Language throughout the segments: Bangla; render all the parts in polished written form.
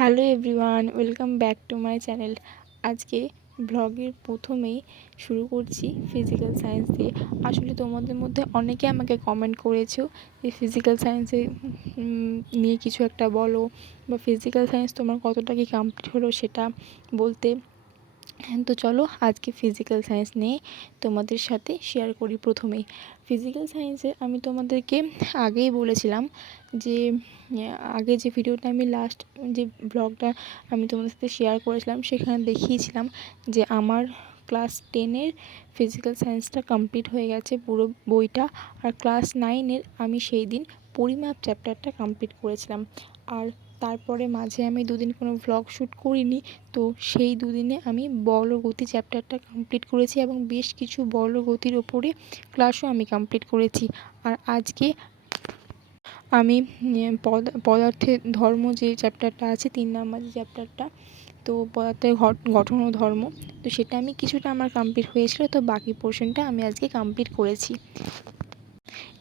Hello everyone, welcome back to my channel. আজকে ব্লগের প্রথমেই শুরু করছি ফিজিক্যাল সায়েন্স দিয়ে। আসলে তোমাদের মধ্যে অনেকে আমাকে কমেন্ট করেছো যে ফিজিক্যাল সায়েন্সে নিয়ে কিছু একটা বলো, বা ফিজিক্যাল সায়েন্স তোমার কতটা কি কমপ্লিট হলো সেটা বলতে। তো চলো আজকে ফিজিক্যাল সায়েন্স নিয়ে তোমাদের সাথে শেয়ার করি। প্রথমেই ফিজিক্যাল সায়েন্সে আমি তোমাদেরকে আগেই বলেছিলাম যে আগে যে ভিডিওটা আমি লাস্ট যে ব্লগটা আমি তোমাদের সাথে শেয়ার করেছিলাম সেখানে দেখিয়েছিলাম যে আমার ক্লাস 10-এর ফিজিক্যাল সায়েন্সটা কমপ্লিট হয়ে গেছে পুরো বইটা। আর ক্লাস 9-এর আমি সেই দিন পরিমাপ চ্যাপ্টারটা কমপ্লিট করেছিলাম। আর তারপরে মাঝে আমি দুদিন কোনো ভ্লগ শ্যুট করিনি। তো সেই দুদিনে আমি বল ও গতি চ্যাপ্টারটা কমপ্লিট করেছি এবং বেশ কিছু বল ও গতির ওপরে ক্লাসও আমি কমপ্লিট করেছি। আর আজকে আমি পদার্থের ধর্ম যে চ্যাপ্টারটা আছে 3 নাম্বার যে চ্যাপ্টারটা, তো পদার্থের গঠন ও ধর্ম, তো সেটা আমি কিছুটা আমার কমপ্লিট হয়েছিল, তো বাকি পোর্শনটা আমি আজকে কমপ্লিট করেছি।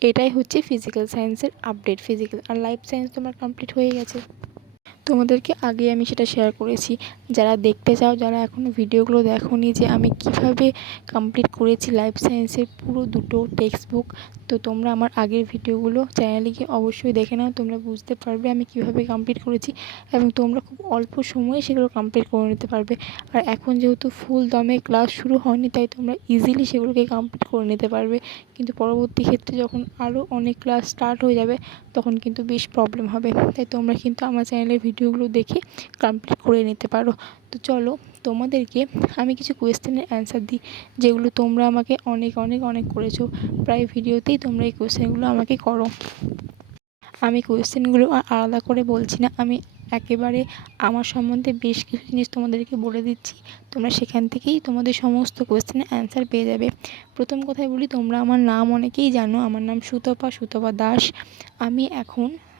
এটাই হচ্ছে ফিজিক্যাল সায়েন্সের আপডেট। ফিজিক্যাল আর লাইফ সায়েন্স তোমার কমপ্লিট হয়ে গেছে, তোমাদেরকে আগে আমি সেটা শেয়ার করেছি। যারা দেখতে চাও, যারা এখনও ভিডিওগুলো দেখোনি যে আমি কিভাবে কমপ্লিট করেছি লাইফ সায়েন্সের পুরো 2টো টেক্সট বুক, তো তোমরা আমার আগের ভিডিওগুলো চ্যানেলে গিয়ে অবশ্যই দেখে নাও। তোমরা বুঝতে পারবে আমি কিভাবে কমপ্লিট করেছি এবং তোমরা খুব অল্প সময়ে সেগুলো কমপ্লিট করে নিতে পারবে। আর এখন যেহেতু ফুল দমে ক্লাস শুরু হয়নি, তাই তোমরা ইজিলি সেগুলোকে কমপ্লিট করে নিতে পারবে। কিন্তু পরবর্তী ক্ষেত্রে যখন আরও অনেক ক্লাস স্টার্ট হয়ে যাবে তখন কিন্তু বেশ প্রবলেম হবে। তাই তোমরা কিন্তু আমার চ্যানেলের ভিডিওগুলো দেখে কমপ্লিট করে নিতে পারো। তো চলো তোমাদেরকে আমি কিছু কোয়েশ্চেনের অ্যান্সার দিই, যেগুলো তোমরা আমাকে অনেক অনেক অনেক করেছো। প্রায় ভিডিওতেই তোমরা এই কোয়েশ্চেনগুলো আমাকে করো। আমি কোয়েশ্চেনগুলো আলাদা করে বলছি না, আমি একেবারে আমার সম্বন্ধে বেশ কিছু জিনিস তোমাদেরকে বলে দিচ্ছি। তোমরা সেখান থেকেই তোমাদের সমস্ত কোয়েশ্চেনের অ্যান্সার পেয়ে যাবে। প্রথম কথায় বলি, তোমরা আমার নাম অনেকেই জানো, আমার নাম সুতপা দাস।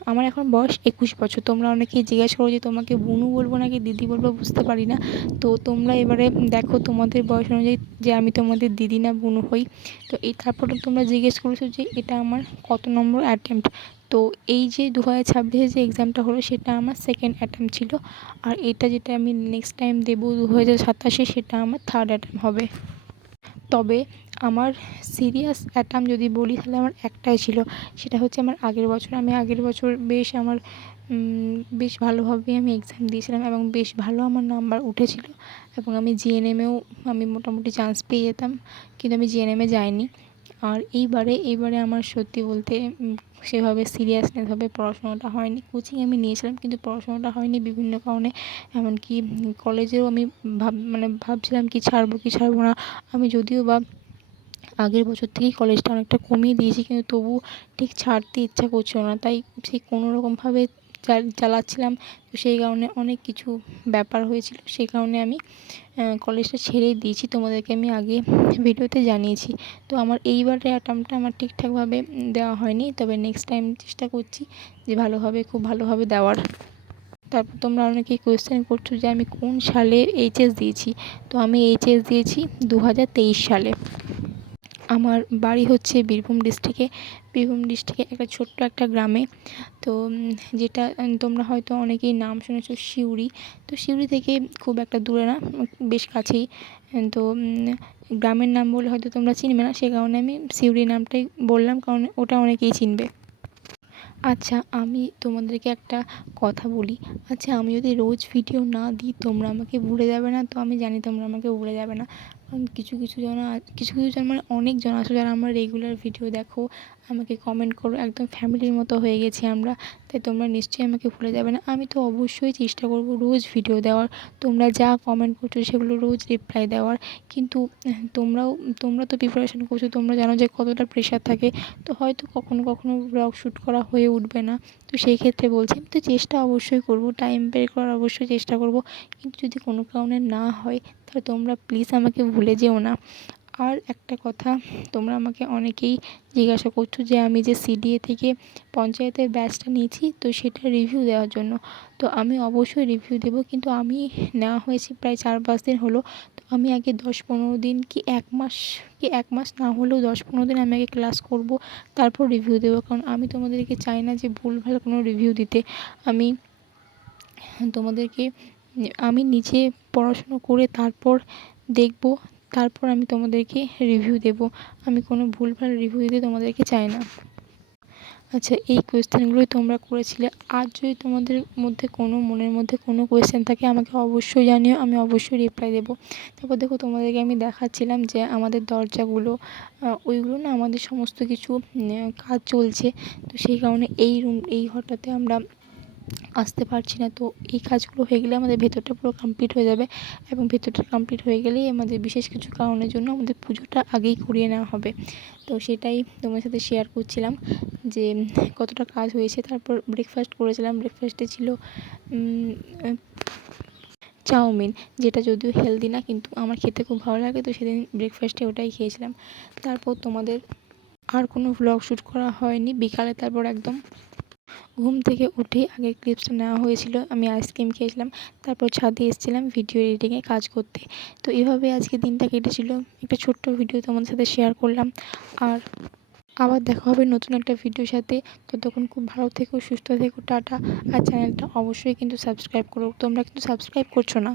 আমার এখন বয়স 21 বছর। তোমরা অনেকেই জিজ্ঞাসা করো যে তোমাকে বুনু বলবো নাকি দিদি বলবো, বুঝতে পারি না। তো তোমরা এবারে দেখো তোমাদের বয়স অনুযায়ী যে আমি তোমাদের দিদি না বুনু হই। তো এই তারপরে তোমরা জিজ্ঞেস করেছো যে এটা আমার কত নম্বর অ্যাটেম্প্ট। তো এই যে 2026-এ যে এক্সামটা হলো সেটা আমার সেকেন্ড অ্যাটেম্প্ট ছিল। আর এটা যেটা আমি নেক্সট টাইম দেবো 2027-এ, সেটা আমার থার্ড অ্যাটেম্প্ট হবে। তবে আমার সিরিয়াস অ্যাটেম্প্ট যদি বলি তাহলে আমার একটাই ছিল, সেটা হচ্ছে আমার আগের বছর। আমি আগের বছর বেশ ভালোভাবেই আমি এক্সাম দিয়েছিলাম এবং বেশ ভালো আমার নাম্বার উঠেছিল এবং আমি জিএনএমেও আমি মোটামুটি চান্স পেয়ে যেতাম, কিন্তু আমি জিএনএমে যাইনি। আর এইবারে আমার সত্যি বলতে সেভাবে সিরিয়াসনেসভাবে পড়াশোনাটা হয়নি। কোচিং আমি নিয়েছিলাম কিন্তু পড়াশোনাটা হয়নি বিভিন্ন কারণে। এমনকি কলেজেও আমি ভাবছিলাম কি ছাড়বো না। আমি যদিও বা আগের বছর থেকেই কলেজটা অনেকটা কমিয়ে দিয়েছি, কিন্তু তবু ঠিক ছাড়তে ইচ্ছা করছিল না। তাই সেই কোনোরকমভাবে চালাচ্ছিলাম। তো সেই কারণে অনেক কিছু ব্যাপার হয়েছিল, সেই কারণে আমি কলেজটা ছেড়েই দিয়েছি। তোমাদেরকে আমি আগে ভিডিওতে জানিয়েছি। তো আমার এইবারের অ্যাটেম্পটটা আমার ঠিকঠাকভাবে দেওয়া হয়নি, তবে নেক্সট টাইম চেষ্টা করছি যে খুব ভালোভাবে দেওয়ার। তারপর তোমরা অনেকেই কোয়েশ্চেন করছো যে আমি কোন সালে এইচএস দিয়েছি। তো আমি এইচএস দিয়েছি 2023 সালে। আমার বাড়ি হচ্ছে বীরভূম ডিস্ট্রিক্টে একটা ছোট্ট একটা গ্রামে। তো যেটা তোমরা হয়তো অনেকেই নাম শুনেছো সিউড়ি। তো সিউড়ি থেকে খুব একটা দূরে না, বেশ কাছেই। তো গ্রামের নাম বলে হয়তো তোমরা চিনবে না, সে কারণে আমি সিউড়ি নামটাই বললাম, কারণ ওটা অনেকেই চিনবে। আচ্ছা, আমি তোমাদেরকে একটা কথা বলি। আচ্ছা, আমি যদি রোজ ভিডিও না দিই তোমরা আমাকে ভুলে যাবে না? তো আমি জানি তোমরা আমাকে ভুলে যাবে না, কারণ কিছু জন মানে অনেকজন আছো যারা আমার রেগুলার ভিডিও দেখো, আমাকে কমেন্ট করো, একদম ফ্যামিলির মতো হয়ে গেছি আমরা। তাই তোমরা নিশ্চয়ই আমাকে ভুলে যাবে না। আমি তো অবশ্যই চেষ্টা করবো রোজ ভিডিও দেওয়ার, তোমরা যা কমেন্ট করছো সেগুলো রোজ রিপ্লাই দেওয়ার। কিন্তু তোমরা তো প্রিপারেশন করছো, তোমরা জানো যে কতটা প্রেশার থাকে। তো হয়তো কখনো ব্লগ শ্যুট করা হয়ে উঠবে না। তো সেই ক্ষেত্রে বলছি, আমি তো চেষ্টা অবশ্যই করব, টাইম বের করার অবশ্যই চেষ্টা করব। কিন্তু যদি কোনো কারণে না হয় তাহলে তোমরা প্লিজ আমাকে ভুলে যেও না। আর একটা কথা, তোমরা আমাকে অনেকেই জিজ্ঞাসা করছো যে আমি যে সিডিএ থেকে পঞ্চায়েতের ব্যাচটা নিয়েছি, তো সেটা রিভিউ দেওয়ার জন্য। তো আমি অবশ্যই রিভিউ দেবো, কিন্তু আমি নেওয়া হয়েছে প্রায় 4-5 দিন হলো। তো আমি আগে 10-15 দিন কি 1 মাস না হলেও 10-15 দিন আমি আগে ক্লাস করব, তারপর রিভিউ দেবো। কারণ আমি তোমাদেরকে চাই না যে ভুলভাল কোনো রিভিউ দিতে। আমি তোমাদেরকে আমি নিজে পড়াশুনো করে তারপর দেখব, তারপর আমি তোমাদেরকে রিভিউ দেব। আমি কোনো ভুলভাল রিভিউ দিতে তোমাদেরকে চাই না। আচ্ছা, এই কোয়েশ্চেনগুলোই তোমরা করেছিলে। আর যদি তোমাদের মধ্যে মনের মধ্যে কোনো কোয়েশ্চেন থাকে আমাকে অবশ্যই জানিও, আমি অবশ্যই রিপ্লাই দেবো। তারপর দেখো তোমাদেরকে আমি দেখাচ্ছিলাম যে আমাদের দরজাগুলো ওইগুলো না আমাদের সমস্ত কিছু কাজ চলছে, তো সেই কারণে এই ঘরটাতে আমরা আসতে পারছি না। তো এই কাজগুলো হয়ে গেলে আমাদের ভেতরটা পুরো কমপ্লিট হয়ে যাবে, এবং ভেতরটা কমপ্লিট হয়ে গেলেই আমাদের বিশেষ কিছু কারণের জন্য আমাদের পুজোটা আগেই করিয়ে নেওয়া হবে। তো সেটাই তোমার সাথে শেয়ার করছিলাম যে কতটা কাজ হয়েছে। তারপর ব্রেকফাস্ট করেছিলাম, ব্রেকফাস্টে ছিল চাউমিন, যেটা যদিও হেলদি না, কিন্তু আমার খেতে খুব ভালো লাগে, তো সেদিন ব্রেকফাস্টে ওটাই খেয়েছিলাম। তারপর তোমাদের আর কোনো ভ্লগ শ্যুট করা হয়নি। বিকালে তারপর একদম ঘুম থেকে উঠেই আগের ক্লিপসটা নেওয়া হয়েছিল, আমি আইসক্রিম খেয়েছিলাম। তারপর ছাদে এসেছিলাম ভিডিও এডিটিংয়ে কাজ করতে। তো এভাবে আজকে দিনটা কেটেছিল। একটা ছোট্ট ভিডিও তোমাদের সাথে শেয়ার করলাম। আর আবার দেখা হবে নতুন একটা ভিডিওর সাথে। ততক্ষণ খুব ভালো থেকো, সুস্থ থেকো, টাটা। আর চ্যানেলটা অবশ্যই কিন্তু সাবস্ক্রাইব করো, তোমরা কিন্তু সাবস্ক্রাইব করছো না।